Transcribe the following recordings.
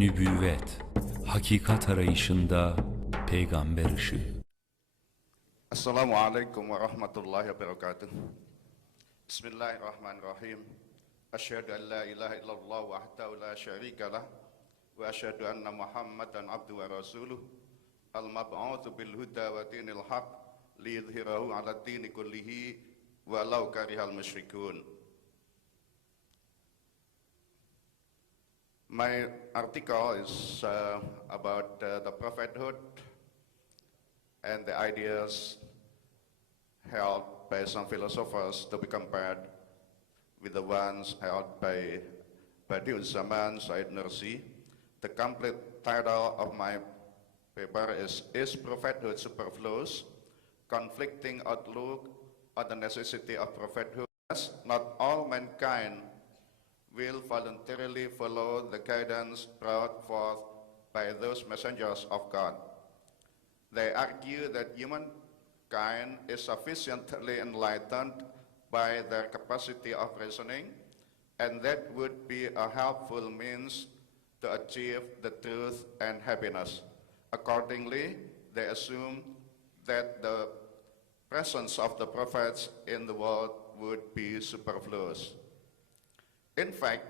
Nübüvvet, hakikat arayışında peygamber ışığı. Assalamualaikum warahmatullahi wabarakatuh. Bismillahirrahmanirrahim. Asyhadu an la ilaha illallah wahdahu la syarika lah wa asyhadu anna Muhammadan abduhu wa rasuluh al-mab'utsu bil huda wa dinil haq liyudhhirahu 'ala dini kullihi walau karihal musyrikun. My article is about the prophethood and the ideas held by some philosophers to be compared with the ones held by Badi'uzzaman Said Nursi. The complete title of my paper is Prophethood Superfluous? Conflicting Outlook on the Necessity of Prophethood. Not all mankind will voluntarily follow the guidance brought forth by those messengers of God. They argue that humankind is sufficiently enlightened by their capacity of reasoning, and that would be a helpful means to achieve the truth and happiness. Accordingly, they assume that the presence of the prophets in the world would be superfluous. In fact,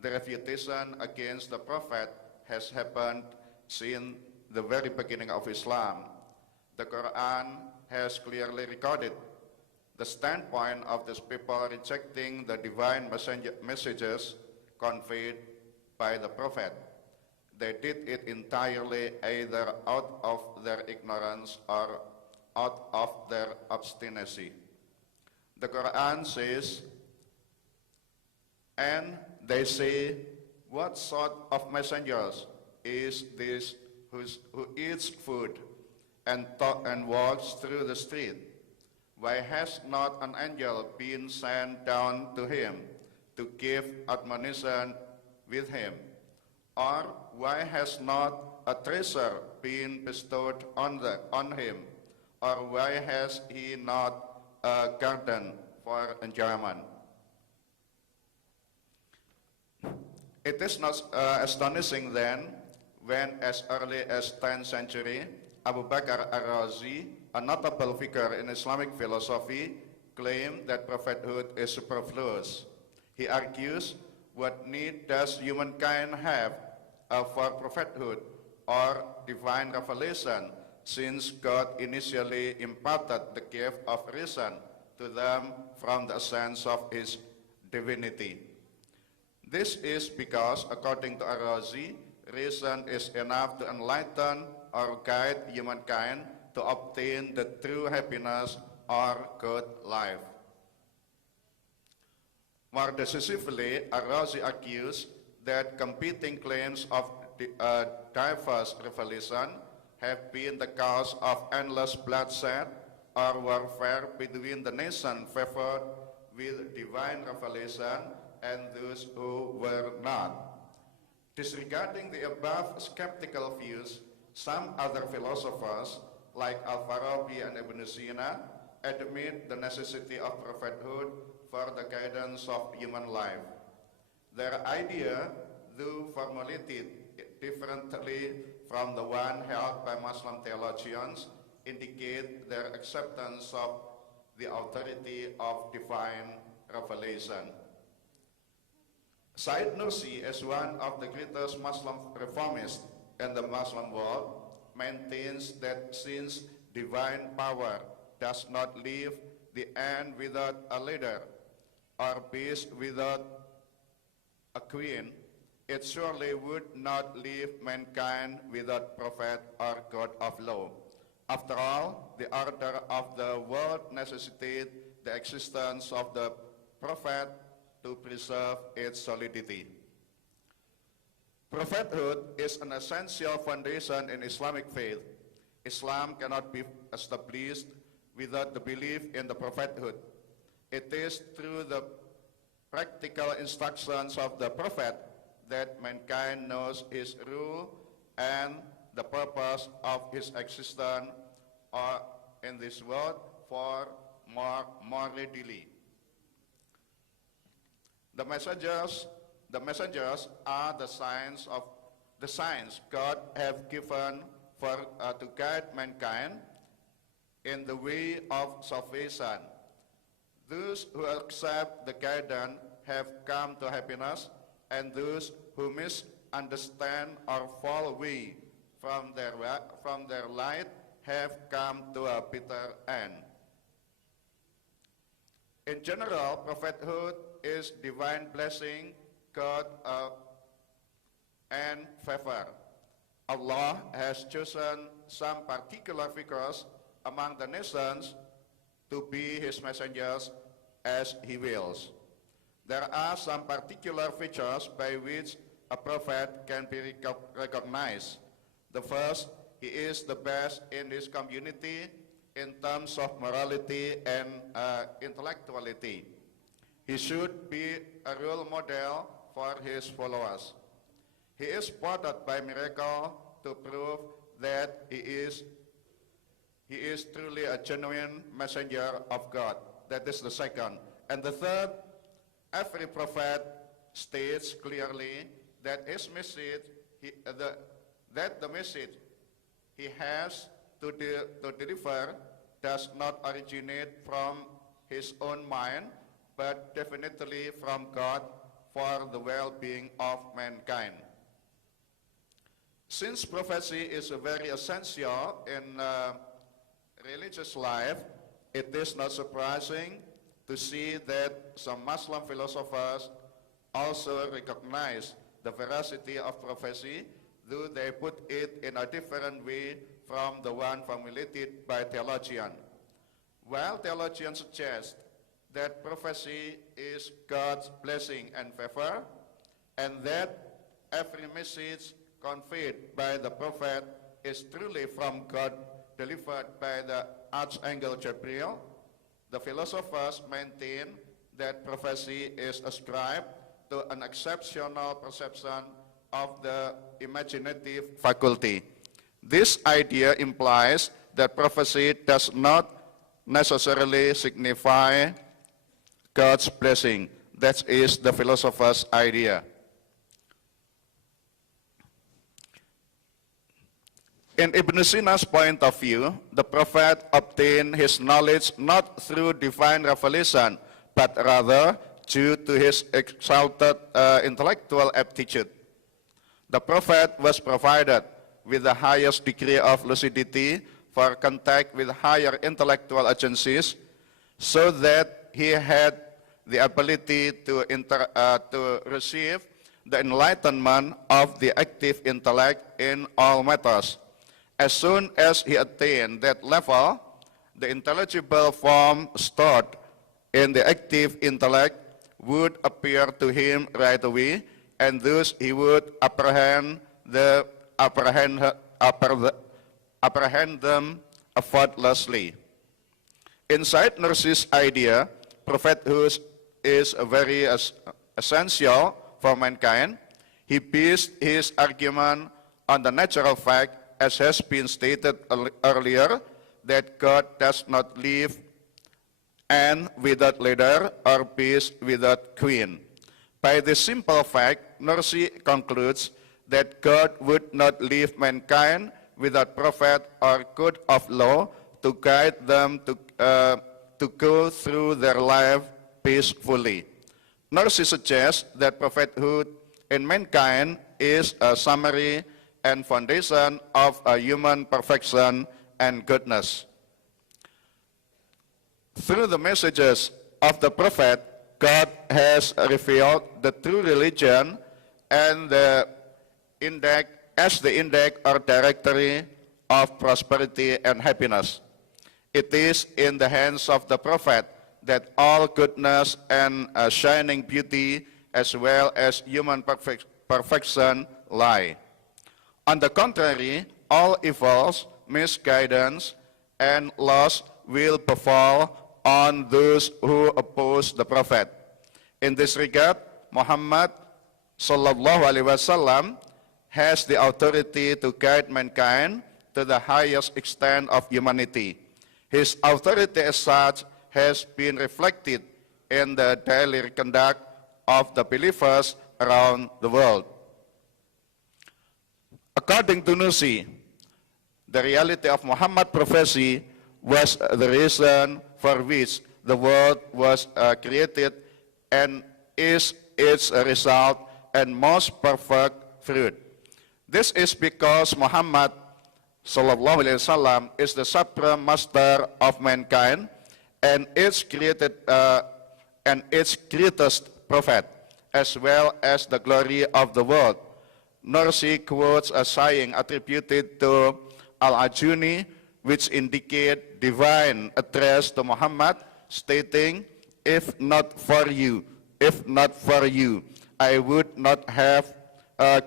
the refutation against the prophet has happened since the very beginning of Islam. The Quran has clearly recorded the standpoint of these people rejecting the divine messages conveyed by the prophet. They did it entirely either out of their ignorance or out of their obstinacy. The Quran says, and they say, what sort of messengers is this who eats food and walks through the street? Why has not an angel been sent down to him to give admonition with him? Or why has not a treasure been bestowed on him? Or why has he not a garden for enjoyment? It is not astonishing then when, as early as 10th century, Abu Bakr al-Razi, a notable figure in Islamic philosophy, claimed that prophethood is superfluous. He argues, what need does humankind have for prophethood or divine revelation, since God initially imparted the gift of reason to them from the essence of his divinity? This is because, according to Ar-Razi, reason is enough to enlighten or guide humankind to obtain the true happiness or good life. More decisively, Ar-Razi argues that competing claims of diverse revelation have been the cause of endless bloodshed or warfare between the nation favored with divine revelation and those who were not. Disregarding the above skeptical views, some other philosophers, like Al-Farabi and Ibn Sina, admit the necessity of prophethood for the guidance of human life. Their idea, though formulated differently from the one held by Muslim theologians, indicate their acceptance of the authority of divine revelation. Said Nursi, as one of the greatest Muslim reformists in the Muslim world, maintains that since divine power does not leave the end without a leader or peace without a queen, it surely would not leave mankind without prophet or God of law. After all, the order of the world necessitated the existence of the prophet to preserve its solidity. Prophethood is an essential foundation in Islamic faith. Islam cannot be established without the belief in the prophethood. It is through the practical instructions of the prophet that mankind knows his rule and the purpose of his existence in this world for more readily. The messengers are the signs of the signs God have given to guide mankind in the way of salvation. Those who accept the guidance have come to happiness, and those who misunderstand or fall away from their light have come to a bitter end. In general, prophethood is divine blessing, God and favor. Allah has chosen some particular figures among the nations to be His messengers as He wills. There are some particular features by which a prophet can be recognized. The first, he is the best in his community in terms of morality and intellectuality. He should be a role model for his followers. He is spotted by miracle to prove that he is truly a genuine messenger of God. That is the second. And the third, every prophet states clearly that his message, the message he has to deliver does not originate from his own mind, but definitely from God for the well-being of mankind. Since prophecy is very essential in religious life, it is not surprising to see that some Muslim philosophers also recognize the veracity of prophecy, though they put it in a different way from the one formulated by theologians. While theologians suggest that prophecy is God's blessing and favor, and that every message conveyed by the prophet is truly from God, delivered by the Archangel Gabriel, the philosophers maintain that prophecy is ascribed to an exceptional perception of the imaginative faculty. This idea implies that prophecy does not necessarily signify God's blessing. That is the philosopher's idea. In Ibn Sina's point of view, the prophet obtained his knowledge not through divine revelation, but rather due to his exalted intellectual aptitude. The prophet was provided with the highest degree of lucidity for contact with higher intellectual agencies, so that he had the ability to receive the enlightenment of the active intellect in all matters. As soon as he attained that level, the intelligible form stored in the active intellect would appear to him right away, and thus he would apprehend them effortlessly. Inside Nursi's idea, prophethood is very essential for mankind. He based his argument on the natural fact, as has been stated earlier, that God does not live and without leader or beast without queen. By this simple fact, Nursi concludes that God would not leave mankind without prophet or code of law to guide them to go through their life peacefully. Nursi suggests that prophethood in mankind is a summary and foundation of a human perfection and goodness. Through the messages of the prophet, God has revealed the true religion and the index or directory of prosperity and happiness. It is in the hands of the prophet that all goodness and shining beauty as well as human perfection lie. On the contrary, all evils, misguidance, and loss will befall on those who oppose the prophet. In this regard, Muhammad sallallahu alaihi wasallam has the authority to guide mankind to the highest extent of humanity. His authority as such has been reflected in the daily conduct of the believers around the world. According to Nursi, the reality of Muhammad prophecy was the reason for which the world was created and is its result and most perfect fruit. This is because Muhammad sallallahu alaihi wasallam is the supreme master of mankind and its greatest prophet, as well as the glory of the world. Nursi quotes a saying attributed to Al-Ajuni, which indicate divine address to Muhammad, stating, if not for you, I would not have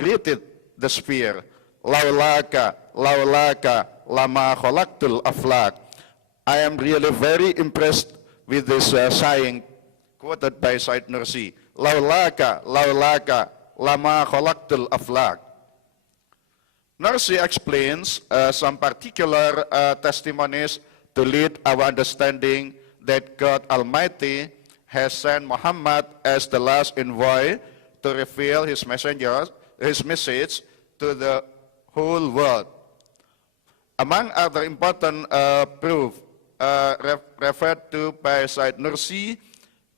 created the sphere. Laulaka, lama khalaqtul aflaq. I am really very impressed with this saying quoted by Said Nursi. Laulaka, lama khalaqtul aflaq. Nursi explains some particular testimonies to lead our understanding that God Almighty has sent Muhammad as the last envoy to reveal his message to the whole world. Among other important proof referred to by Said Nursi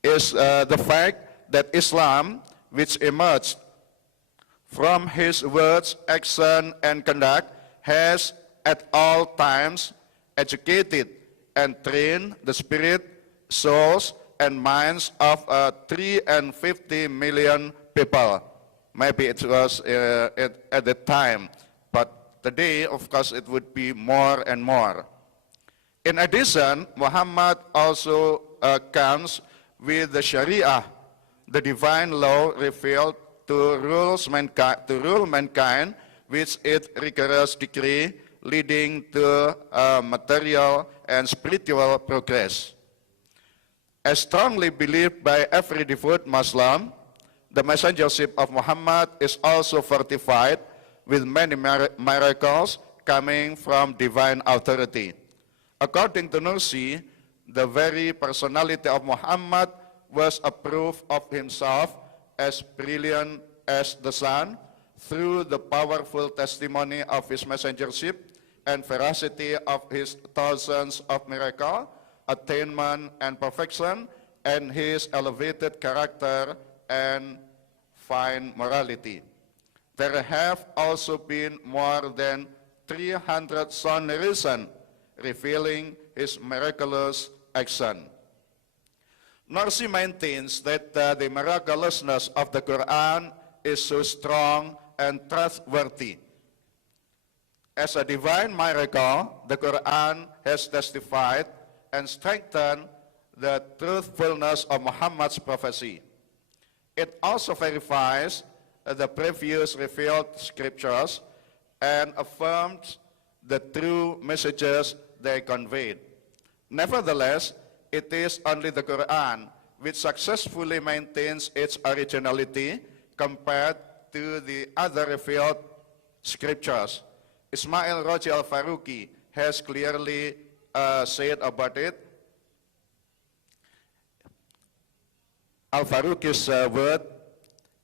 is the fact that Islam, which emerged from his words, action, and conduct, has at all times educated and trained the spirit, souls, and minds of 350 million people. Maybe it was at the time, but today, of course, it would be more and more. In addition, Muhammad also comes with the Sharia, the divine law revealed to rule mankind with its rigorous decree, leading to material and spiritual progress. As strongly believed by every devout Muslim, the messengership of Muhammad is also fortified with many miracles coming from divine authority. According to Nursi, the very personality of Muhammad was a proof of himself as brilliant as the sun through the powerful testimony of his messengership and veracity of his thousands of miracles, attainment and perfection, and his elevated character and fine morality. There have also been more than 300 sun narrations revealing his miraculous action. Nursi maintains that the miraculousness of the Quran is so strong and trustworthy. As a divine miracle, the Quran has testified and strengthened the truthfulness of Muhammad's prophecy. It also verifies the previous revealed scriptures and affirms the true messages they conveyed. Nevertheless, it is only the Quran which successfully maintains its originality compared to the other revealed scriptures. Ismail Raji Al-Faruqi has clearly said about it. Al-Faruqi's word,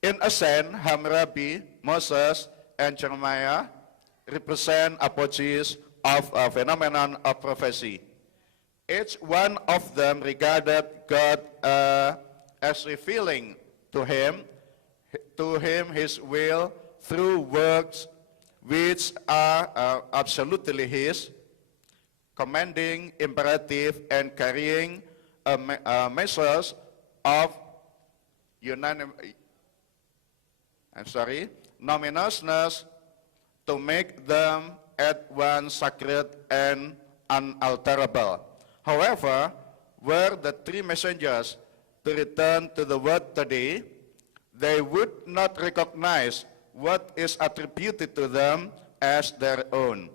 in a sense, Hammurabi, Moses, and Jeremiah represent apogees of a phenomenon of prophecy. Each one of them regarded God as revealing to him his will through works which are absolutely his, commanding, imperative, and carrying measures of nominousness to make them at once sacred and unalterable. However, were the three messengers to return to the world today, they would not recognize what is attributed to them as their own.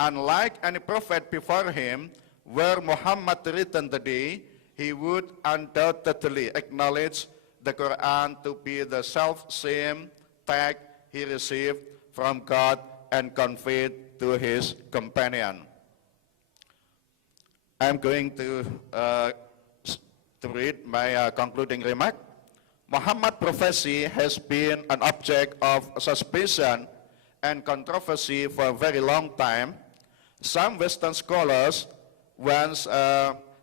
Unlike any prophet before him, were Muhammad written today, he would undoubtedly acknowledge the Quran to be the self-same text he received from God and conveyed to his companion. I'm going to read my concluding remark. Muhammad prophecy has been an object of suspicion and controversy for a very long time. Some Western scholars once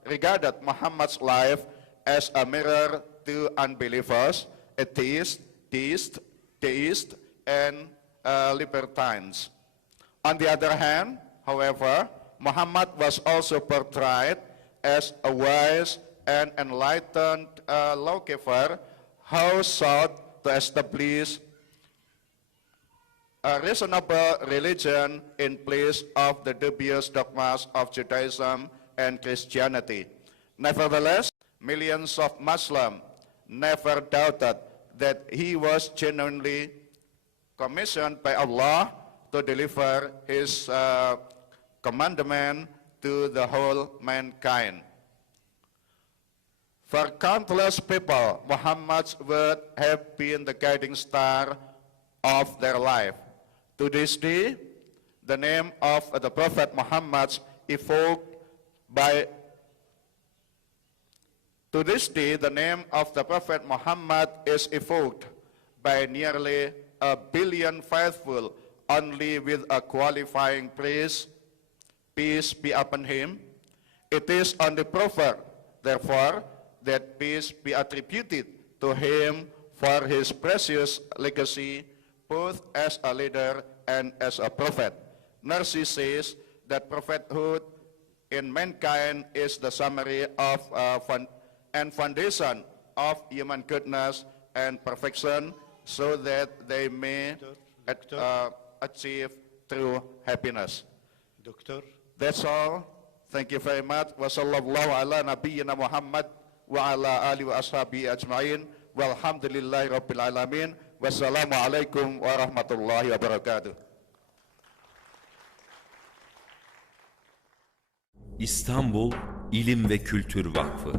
regarded Muhammad's life as a mirror to unbelievers, atheists, deists, and libertines. On the other hand, however, Muhammad was also portrayed as a wise and enlightened lawgiver who sought to establish a reasonable religion in place of the dubious dogmas of Judaism and Christianity. Nevertheless, millions of Muslims never doubted that he was genuinely commissioned by Allah to deliver his commandment to the whole mankind. For countless people, Muhammad's word have been the guiding star of their life. To this day, the name of the Prophet Muhammad evoked by is evoked by nearly 1 billion faithful only with a qualifying praise, peace be upon him. It is on the Prophet, therefore, that peace be attributed to him for his precious legacy, both as a leader and as a prophet. Narsi says that prophethood in mankind is the summary of and foundation of human goodness and perfection, so that they may achieve true happiness. Doctor. That's all. Thank you very much. Wa sallallahu ala nabiyyina Muhammad wa ala alihi wa ashabihi ajma'in. Walhamdulillahi rabbil alamin. Wassalamualaikum warahmatullahi wabarakatuh. İstanbul İlim ve Kültür Vakfı